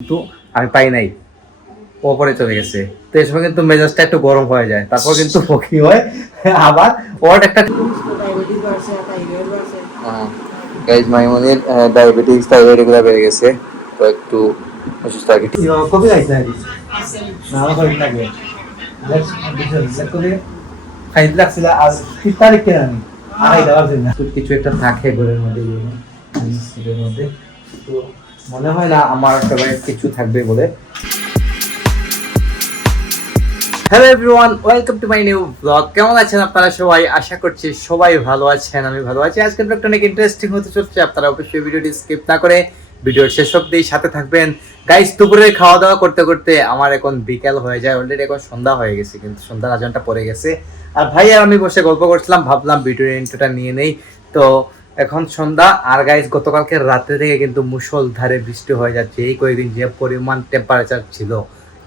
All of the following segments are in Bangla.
কিন্তু আমি পাই নাই। ও চলে গেছে। তো এই সময় কিন্তু মেজাজটা একটু গরম হয়ে যায়। তারপর কিন্তু কি হয়। আবার ওর একটা গাইজ মাইমনির ডায়াবেটিস থাইরয়েড এগুলো বেড়ে গেছে। তো একটু অসুস্থ কবি না আমার কবি লাগবে খাইতে লাগছিল তিন তারিখ কেন আমি আড়াই দেওয়ার জন্য কিছু একটা থাকে ঘরের মধ্যে মধ্যে। তো মনে হয় না আমার ফেভারিট কিছু থাকবে বলে। Hello everyone welcome to my new blog কেমন আছেন আপনারা সবাই? আশা করছি সবাই ভালো আছেন, আমি ভালো আছি। আজকের ব্লগটা অনেক ইন্টারেস্টিং হতে চলছে। আপনারা অবশ্যই ভিডিওটি স্কিপ না করে ভিডিওর শেষ অব্দি সাথে থাকবেন। গাইস দুপুরে খাওয়া দাওয়া করতে করতে আমার এখন বিকেল হয়ে যায়। অলরেডি এখন সন্ধ্যা হয়ে গেছে, কিন্তু সন্ধ্যার আজানটা পড়ে গেছে। আর ভাই আর আমি বসে গল্প করছিলাম, ভাবলাম ভিডিওর ইন্ট্রোটা নিয়ে নেই। তো এখন সন্ধ্যা আর গাইস গতকালকে রাতে থেকে কিন্তু মুষলধারে বৃষ্টি হয়ে যাচ্ছে। এই কয়েকদিন যে পরিমাণ টেম্পারেচার ছিল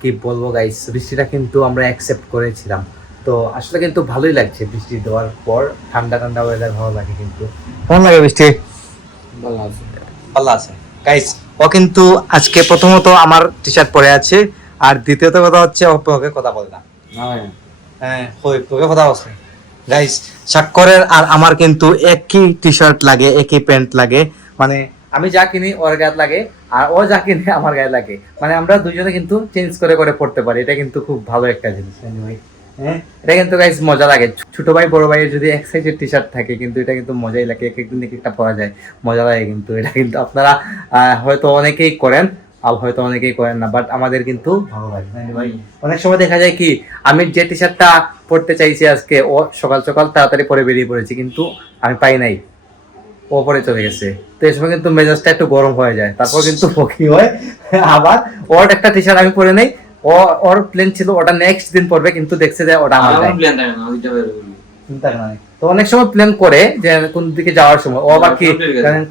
কি বলব গাইস বৃষ্টিটা কিন্তু আমরা অ্যাকসেপ্ট করেছিলাম। তো আসলে কিন্তু ভালোই লাগছে বৃষ্টি দেওয়ার পর ঠান্ডা ঠান্ডা ওয়েদার ভালো লাগে কিন্তু। কেমন লাগে বৃষ্টি? ভালো আছে। ভালো আছে। গাইস ও কিন্তু আজকে প্রথমত আমার টি শার্ট পরে আছে আর দ্বিতীয়ত কথা হচ্ছে ও তোকে কথা বলে না। হ্যাঁ। হই তোকে কথা বলছে। গাইস স্বাক্ষরের আর আমার কিন্তু একই টি শার্ট লাগে, একই প্যান্ট লাগে। মানে আমি যা কিনি ওর গায়ে লাগে, আর ও যা কিনে আমার গায়ে লাগে। মানে আমরা দুজনে কিন্তু চেঞ্জ করে করে পড়তে পারি। এটা কিন্তু খুব ভালো একটা জিনিস হ্যাঁ? এটা কিন্তু গাইস মজা লাগে। ছোট ভাই, বড় ভাইয়ের যদি এক সাইজের টি শার্ট থাকে, কিন্তু এটা কিন্তু মজাই লাগে। এক একদিন এক একটা পরা যায়। মজা লাগে কিন্তু। এটা কিন্তু আপনারা হয়তো অনেকেই করেন আর হয়তো অনেকেই করেন না বাট আমাদের কিন্তু ভালো লাগে অনেক সময় দেখা যায় কি, আমি যে টি শার্টটা পরতে চাইছি আজকে। ও সকাল সকাল তাড়াতাড়ি পরে বেরিয়ে পড়েছি কিন্তু আমি পাই নাই। ও পরে চলে গেছে। তো এই সময় কিন্তু মেজাজটা একটু গরম হয়ে যায়। তারপর কিন্তু ও কি হয় আবার ওর একটা টি শার্ট আমি পরে নেই। ও ওর প্লেন ছিল ওটা নেক্সট দিন পরবে কিন্তু দেখছে যে ওটা আমার প্ল্যান চিন্তা নাই। তো অনেক সময় প্ল্যান করে যে কোন দিকে যাওয়ার সময়। ও আবার কি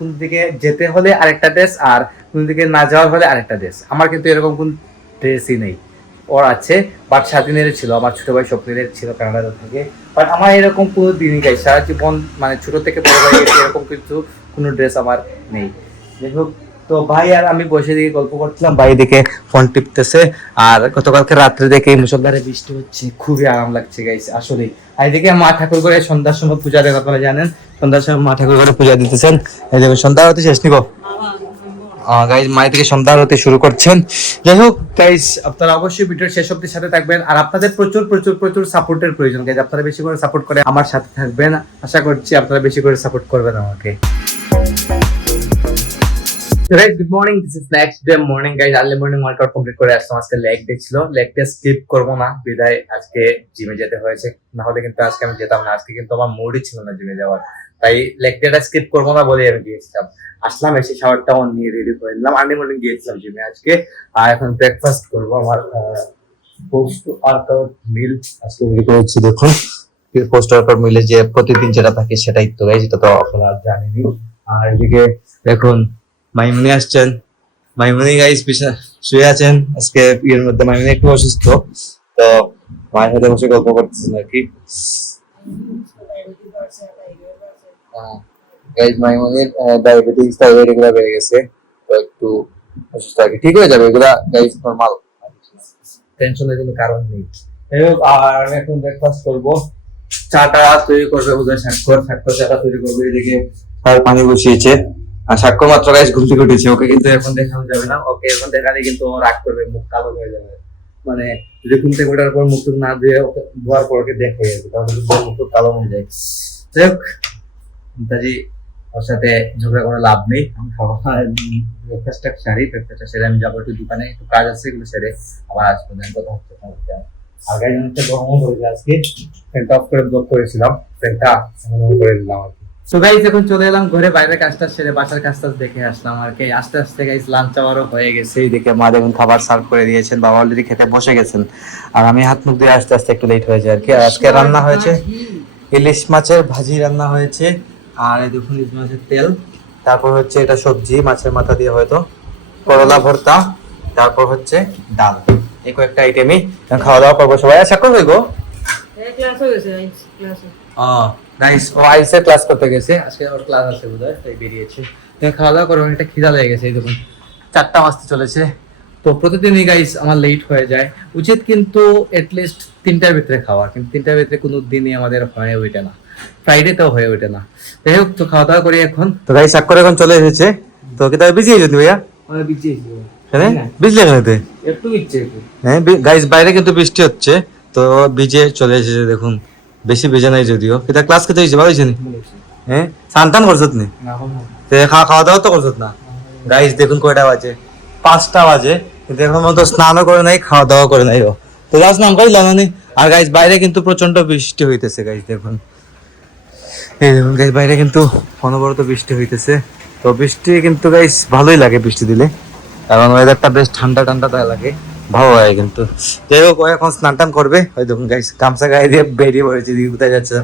কোন দিকে যেতে হলে আরেকটা ড্রেস আর কোন দিকে না যাওয়ার হলে আরেকটা ড্রেস আমার কিন্তু এরকম কোন ড্রেসই নেই। ওর আছে বাট স্বাধীনের ছিল, আমার ছোট ভাই স্বপ্নের ছিল কানাডা থেকে। বাট আমার এরকম কোনো দিনই গাই সারা জীবন মানে ছোট থেকে বড় ভাই এরকম কিন্তু কোনো ড্রেস আমার নেই। যাই হোক, তো ভাই আর আমি বসে দিকে গল্প করছিলাম, ভাই দিকে ফোন টিপতেছে, আর গতকালকে রাত্রে দেখে মুসলধারে বৃষ্টি হচ্ছে, খুবই আরাম লাগছে গাইস আসলে আর এদিকে মা ঠাকুর করে সন্ধ্যার সময় পূজা দেয় আপনারা জানেন, সন্ধ্যার সময় মা ঠাকুর করে পূজা দিতেছেন। এই দেখো সন্ধ্যা হতে শেষ, নিব। গাইজ মায়ের থেকে আরতি শুরু করছেন। যাই হোক গাইজ আপনারা অবশ্যই ভিডিওর শেষ অব্দি সাথে থাকবেন। আর আপনাদের প্রচুর প্রচুর প্রচুর সাপোর্টের প্রয়োজন গাইজ আপনারা বেশি করে সাপোর্ট করে আমার সাথে থাকবেন। আশা করছি আপনারা বেশি করে সাপোর্ট করবেন আমাকে। Guys good morning this is next day morning guys early morning workout complete করে আসলাম। আজকে লেগ ডে ছিল। লেগ ডে স্কিপ করব না, বিদায় আজকে জিমে যেতে হয়েছে। না হলে কিন্তু আজকে আমি যেতাম না, আজকে কিন্তু আমার মুডই ছিল না জিমে যাওয়ার। তাই ডেটা স্কিপ করব না বলে আমি গিয়েছিলাম। আসলাম, এসে শাওয়ারটা অন নিয়ে রেডি করে নিলাম। আর্লি মর্নিং গিয়েছিলাম জিমে আজকে। আর এখন ব্রেকফাস্ট করব আমার পোস্ট ওয়ার্কআউট মিল আজকে রেডি করেছি, দেখুন। পোস্ট ওয়ার্কআউট মিলে যে প্রতিদিন যেটা থাকে সেটাই তো এটা তো আপনারা জানেনই। আর এদিকে দেখুন, মাইমুনি আসছেন। মাইমুনি গাইজ পিছনে শুয়ে আছেন। আজকে ইয়ের মধ্যে মাইমুনি একটু অসুস্থ। তো মায়ের সাথে বসে গল্প করতেছেন আর কি ডায়াবেটিস বাড়ছে থাইরয়েড বাড়ছে গাইজ ডায়াবেটিস বেড়ে গেছে। তো একটু অসুস্থ ঠিক হয়ে যাবে, এগুলা গাইজ কোনো কারণ নেই। আর এখন ব্রেকফাস্ট চাটা তৈরি করবে স্বাক্ষর। স্বাক্ষর চাটা তৈরি করবে, এদিকে আর পানি বসিয়েছে। আর স্বাক্ষর মাত্র গাইজ ঘুম থেকে উঠেছে। ওকে কিন্তু এখন দেখানো যাবে না। ওকে এখন দেখালে কিন্তু ও রাগ করবে, মুখ কালো হয়ে যাবে। মানে যদি ঘুম থেকে পর মুখ না দিয়ে ওকে ধোয়ার পর ওকে দেখে যাবে তাহলে মুখ কালো হয়ে যায়। যাই হোক দাজি ওর সাথে ঝগড়া করে লাভ নেই। আমি ব্রেকফাস্টটা সারি ব্রেকফাস্টটা সেরে আমি যাব একটু দোকানে। একটু কাজ আছে এগুলো সেরে আবার আসব। দেন কথা হচ্ছে কালকে। আর গরমও হয়েছে আজকে। ফ্যানটা অফ করে ব্লক করেছিলাম। ফ্যানটা অন করে দিলাম আর তো গাইজ এখন চলে এলাম ঘরে। বাইরের কাজটা সেরে বাসার কাজটা দেখে আসলাম আর কি। আস্তে আস্তে গাইজ লাঞ্চ আওয়ারও হয়ে গেছে। এইদিকে মা দেখুন খাবার সার্ভ করে দিয়েছেন। বাবা অলরেডি খেতে বসে গেছেন। আর আমি হাত মুখ দিয়ে আস্তে আস্তে একটু লেট হয়েছে আর কি। আজকে রান্না হয়েছে ইলিশ মাছের ভাজি রান্না হয়েছে। আর এই দেখুন ইলিশ মাছের তেল। তারপর হচ্ছে এটা সবজি মাছের মাথা দিয়ে হয়তো। করলা ভর্তা তারপর হচ্ছে ডাল। এই কয়েকটা আইটেমই খাওয়া দাওয়া করব সবাই। আশা করবে গো ক্লাস গেছে ক্লাসে নাইস ও আইসে ক্লাস করতে গেছে। আজকে ওর ক্লাস আছে বোধহয় তাই বেরিয়েছে। খাওয়া দাওয়া করো একটা খিদা লেগে গেছে এই দেখুন। চারটা বাজতে চলেছে। তো প্রতিদিনই গাইস আমার লেট হয়ে যায়। উচিত কিন্তু এটলিস্ট তিনটার ভিতরে খাওয়া। কিন্তু তিনটার ভিতরে কোনো দিনই আমাদের হয়ে ওঠে না। ফ্রাইডে তো হয়ে ওঠে না। যাই হোক তো খাওয়া দাওয়া করি এখন। তো গাইস সাক্ষর এখন চলে এসেছে। তো কি তাই বিজি হয়েছে ভাইয়া? আমি বিজি হ্যাঁ? বিজলে একটু ইচ্ছে হ্যাঁ গাইস বাইরে কিন্তু বৃষ্টি হচ্ছে। তো বিজে চলে এসেছে দেখুন। বেশি বেজে নাই যদিও। কিন্তু ক্লাস খেতে হয়েছে ভালো হ্যাঁ? স্নান টান করছত নি তো খাওয়া খাওয়া দাওয়া তো করছত না? গাইস দেখুন কয়টা বাজে। পাঁচটা বাজে। স্নানও করে নাই খাওয়া দাওয়া করে নাই ও। তো আর বাইরে কিন্তু বৃষ্টি হইতেছে দেখুন। বাইরে কিন্তু অনবরত বৃষ্টি হইতেছে। তো বৃষ্টি কিন্তু ভালোই লাগে বৃষ্টি দিলে। কারণ ওয়েদারটা বেশ ঠান্ডা ঠান্ডা তাই লাগে, ভালো লাগে কিন্তু। যাই হোক এখন স্নান টান করবে। ওই দেখুন গাইস গামছা গায়ে দিয়ে বেরিয়ে পড়েছে দিকে কোথায় যাচ্ছে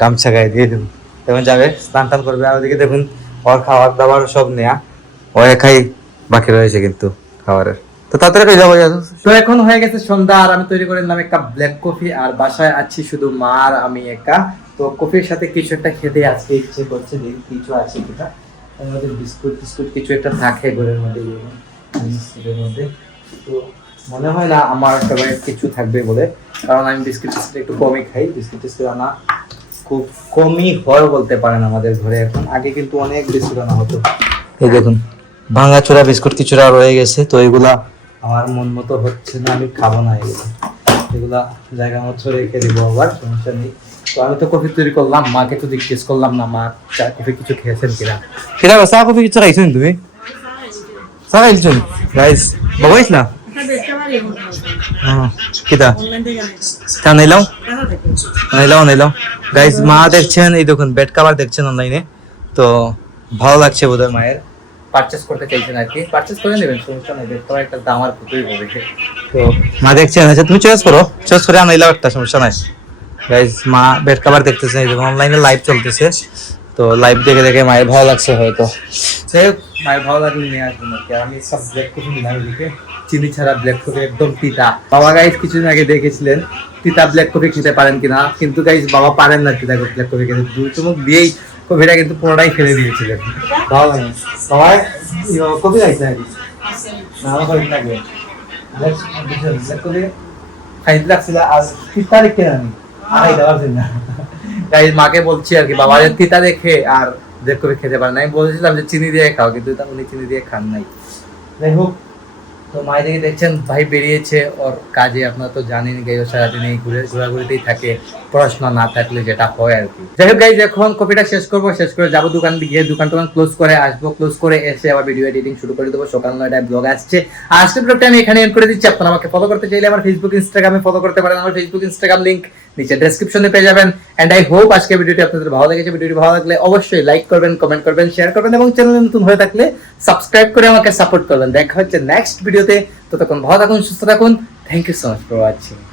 গামছা গায়ে দিয়ে দেখুন। তখন যাবে, স্নান টান করবে। আর ওদিকে দেখুন, ওর খাবার দাবার সব নেয়া। ও একাই বাকি রয়েছে কিন্তু। খাবারের। তো তাড়াতাড়ি যাব তো এখন হয়ে গেছে সন্ধ্যা আর আমি তৈরি করে নিলাম একটা ব্ল্যাক কফি আর বাসায় আছি শুধু মা আর আমি একা। তো কফির সাথে কিছু একটা খেতে আজকে ইচ্ছে করছে দেখি কিছু আছে কিনা। মধ্যে বিস্কুট টিস্কুট কিছু একটা থাকে ঘরের মধ্যে বিস্কুটের মধ্যে। তো মনে হয় না আমার ফেভারিট কিছু থাকবে বলে। কারণ আমি বিস্কিট টিস্কুট একটু কমই খাই। বিস্কিট টিস্কুট আনা খুব কমই হয় বলতে পারেন আমাদের ঘরে এখন। আগে কিন্তু অনেক বিস্কুট আনা হতো। এই দেখুন। ভাঙা চোরা বিস্কুট কিছুটা রয়ে গেছে, তো এগুলা আমার মন মতো হচ্ছে না, আমি খাব না এগুলো। এগুলা জায়গা মতো রেখে দেবো আবার, সমস্যা নেই। তো আমি তো কফি তৈরি করলাম, মাকে তো জিজ্ঞেস করলাম না, মা চা, কফি কিছু খেয়েছেন কিনা? সেটা চা, কফি কিছু খাইছো নি তুমি? চা খাইছো গাইস বাবাইস না? হ্যাঁ মা দেখছেন, এই দেখুন বেড কাভার দেখছেন অনলাইনে তো ভালো লাগছে বোধহয় মায়ের। পারচেস করতে চাইছেন আর কি পারচেস করে নেবেন সমস্যা নেই দেখতে একটা দাম আর কতই হবে তো মা দেখছেন আচ্ছা তুমি চয়েস করো চয়েস করে আনাইলাও একটা সমস্যা নাই। গাইজ মা বেড কাভার দেখতেছে এই অনলাইনে লাইভ চলতেছে। তো লাইভ দেখে দেখে মায়ের ভালো লাগছে হয়তো। যাই হোক মায়ের ভালো লাগলে নিয়ে আর কি। আমি সব ব্ল্যাক কফি নিলাম এদিকে। চিনি ছাড়া ব্ল্যাক কফি একদম তিতা। বাবা গাইজ কিছুদিন আগে দেখেছিলেন তিতা ব্ল্যাক কফি খেতে পারেন কিনা? কিন্তু গাইজ বাবা পারেন না তিতা ব্ল্যাক কফি খেতে। দুই চুমুক দিয়েই কফিটা কিন্তু পুরোটাই ফেলে দিয়েছিলেন। ভালো লাগে। আমার কফি লাগবে ব্ল্যাক কফি লাগছিল আর তিতা দেখে আমি। আড়াই দেওয়ার জন্য গাইজ মাকে বলছি আর কি বাবা যে তিতা দেখে আর ব্ল্যাক কফি খেতে পারে না। আমি বলেছিলাম যে চিনি দিয়ে খাও কিন্তু উনি চিনি দিয়ে খান নাই। যাই হোক তো মায়ের দিকে দেখছেন, ভাই বেরিয়েছে ওর কাজে। আপনারা তো জানেন গাই সারাদিন এই ঘুরে ঘোরাঘুরিতেই থাকে, পড়াশোনা না থাকলে যেটা হয় আর কি। যাই হোক গাইজ এখন কপিটা শেষ করব, শেষ করে যাব দোকান গিয়ে দোকান টোকান ক্লোজ করে আসব ক্লোজ করে এসে আবার ভিডিও এডিটিং শুরু করে দেবো। সকাল নয়টায় ব্লগ আসছে। আজকে ব্লগটা আমি এখানে এন্ড করে দিচ্ছি। আপনারা আমাকে ফলো করতে চাইলে আমার ফেসবুক ইনস্টাগ্রামে ফলো করতে পারেন। আমার ফেসবুক ইনস্টাগ্রাম লিংক নিচে ডেসক্রিপশনে পেয়ে যাবেন। এন্ড আই হোপ আজকে ভিডিওটি আপনাদের ভালো লেগেছে। ভিডিওটি ভালো লাগলে অবশ্যই লাইক করবেন কমেন্ট করবেন শেয়ার করবেন এবং চ্যানেলে নতুন হয়ে থাকলে সাবস্ক্রাইব করে আমাকে সাপোর্ট করবেন। দেখা হচ্ছে নেক্সট ভিডিওতে ততক্ষণ ভালো থাকুন, সুস্থ থাকুন। Thank you so much for watching